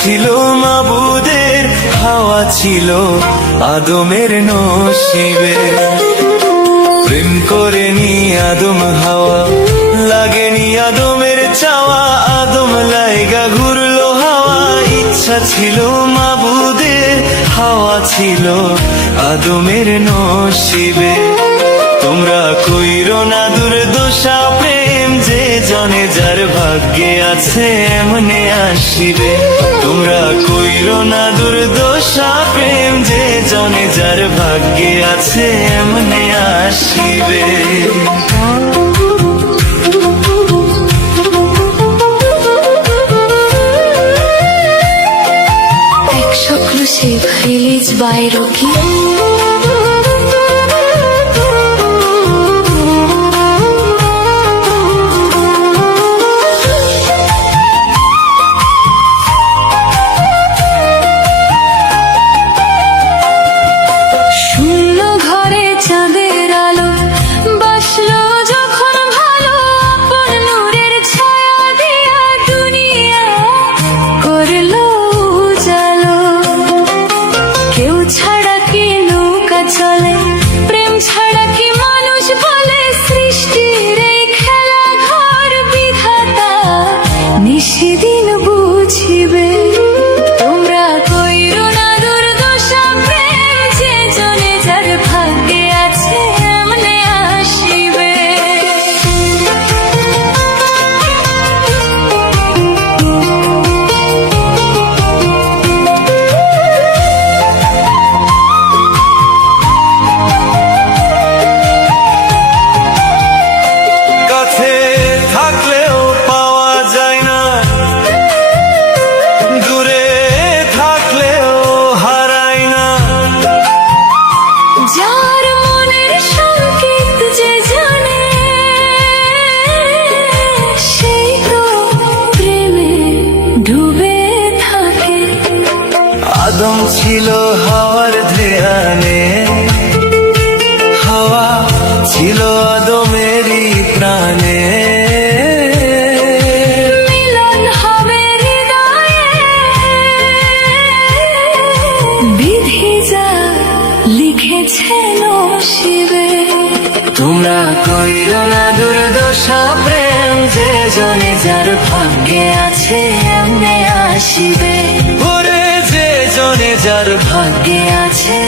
ছিল মাবুদের, হাওয়া ছিল আদমের নসিবে। প্রেম করেনি আদম হাওয়া, লাগেনি আদমের চাওয়া, আদম লাইগা ঘুরলো হাওয়া। ইচ্ছা ছিল মাবুদের, হাওয়া ছিল আদমের নসিবে। তোমরা কইরো না দুর্দশা প্রেম, যে জনে যার ভাগ্যে আছে এমনে আসিবে। তোমরা কইরো না দুর্দশা প্রেম, যে জনে যার ভাগ্যে আছে এমনে আসিবে। Exclusive release by Rocky. সেদিন বুঝিবে। তোমরা কইরো না দুর্দশা প্রেম, যে জনে যার ভাগ্যে আছে এমনে আসিবে। কাছে থাকলেও পাওয়া যায় না, দূরে থাকলেও হারায় না। যার মনের সংকেত যে জানে, সেই তো প্রেমে ডুবে থাকে। আদম ছিল হাওয়ার ধ্যানে, হাওয়া ছিল আদমেরই প্রাণে। মিলন হবে হৃদয়ে, বিধি যা লিখেছে নসিবে। তোমরা কইরো না দুর্দশা প্রেম, যে জনে যার ভাগ্যে আছে এমনে আসিবে। ওরে যে জনে যার ভাগ্যে আছে